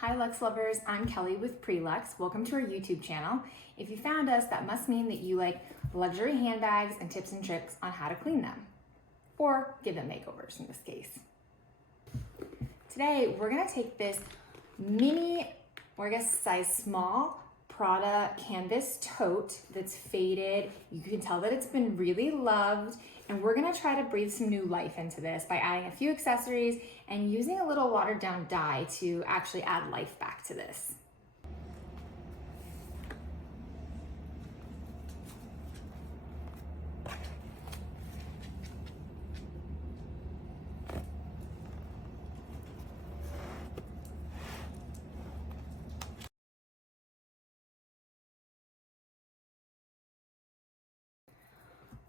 Hi Luxe lovers, I'm Kelly with Pre-Luxe. Welcome to our YouTube channel. If you found us, that must mean that you like luxury handbags and tips and tricks on how to clean them, or give them makeovers in this case. Today, we're gonna take this mini, or I guess size small, Prada canvas tote that's faded. You can tell that it's been really loved, and we're gonna try to breathe some new life into this by adding a few accessories and using a little watered down dye to actually add life back to this.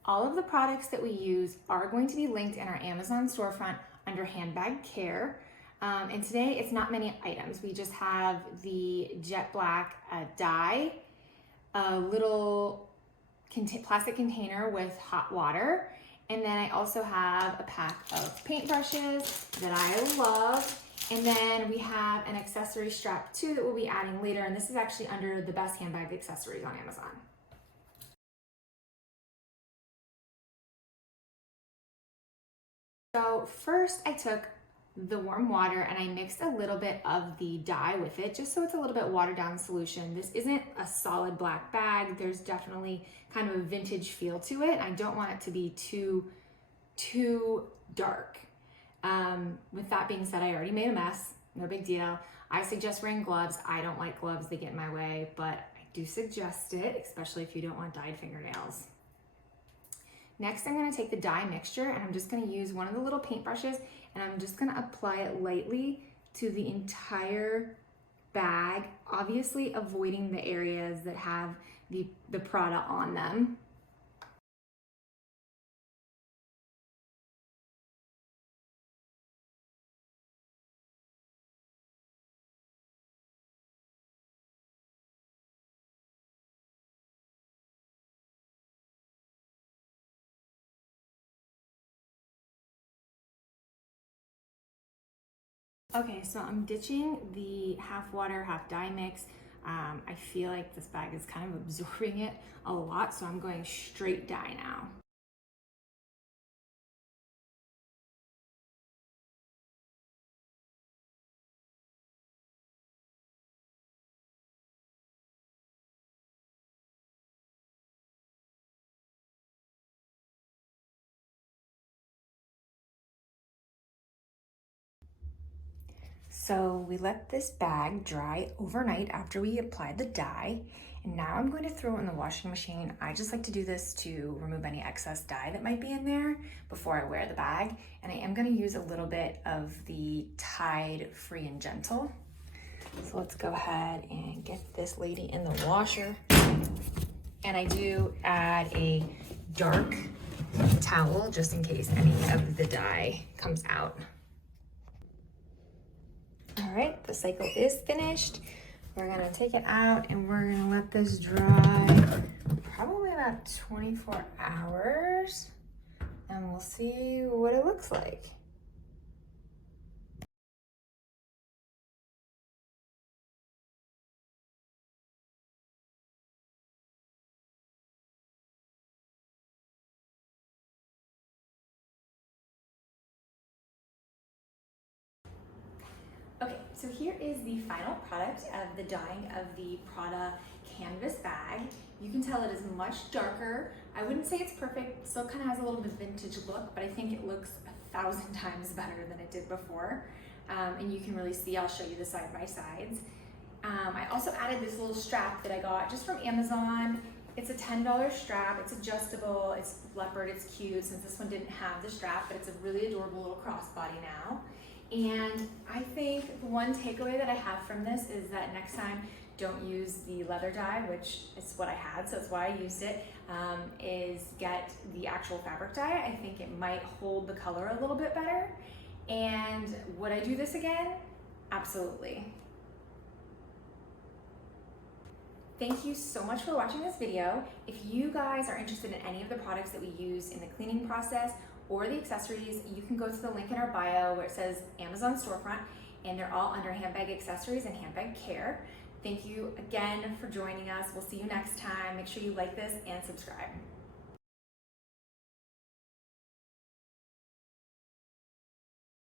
All of the products that we use are going to be linked in our Amazon storefront under handbag care. And today it's not many items. We just have the jet black dye, a little plastic container with hot water, and then I also have a pack of paintbrushes that I love. And then we have an accessory strap too that we'll be adding later. And this is actually under the best handbag accessories on Amazon. So first I took the warm water and I mixed a little bit of the dye with it just so it's a little bit watered down solution. This isn't a solid black bag. There's definitely kind of a vintage feel to it. I don't want it to be too dark. With that being said, I already made a mess. No big deal. I suggest wearing gloves. I don't like gloves. They get in my way, but I do suggest it, especially if you don't want dyed fingernails. Next, I'm gonna take the dye mixture and I'm just gonna use one of the little paintbrushes and I'm just gonna apply it lightly to the entire bag, obviously avoiding the areas that have the Prada on them. Okay, so I'm ditching the half water, half dye mix. I feel like this bag is kind of absorbing it a lot, so I'm going straight dye now. So we let this bag dry overnight after we applied the dye. And now I'm going to throw it in the washing machine. I just like to do this to remove any excess dye that might be in there before I wear the bag. And I am going to use a little bit of the Tide Free and Gentle. So let's go ahead and get this lady in the washer. And I do add a dark towel just in case any of the dye comes out. All right, the cycle is finished. We're gonna take it out and we're gonna let this dry probably about 24 hours and we'll see what it looks like. Okay, so here is the final product of the dyeing of the Prada canvas bag. You can tell it is much darker. I wouldn't say it's perfect, still kind of has a little bit of vintage look, but I think it looks 1,000 times better than it did before. And you can really see, I'll show you the side by sides. I also added this little strap that I got just from Amazon. It's a $10 strap, it's adjustable, it's leopard, it's cute since this one didn't have the strap, but it's a really adorable little crossbody now. And I think the one takeaway that I have from this is that next time, don't use the leather dye, which is what I had, so that's why I used it, is get the actual fabric dye. I think it might hold the color a little bit better. And would I do this again? Absolutely. Thank you so much for watching this video. If you guys are interested in any of the products that we use in the cleaning process or the accessories, you can go to the link in our bio where it says Amazon storefront and they're all under handbag accessories and handbag care. Thank you again for joining us. We'll see you next time. Make sure you like this and subscribe.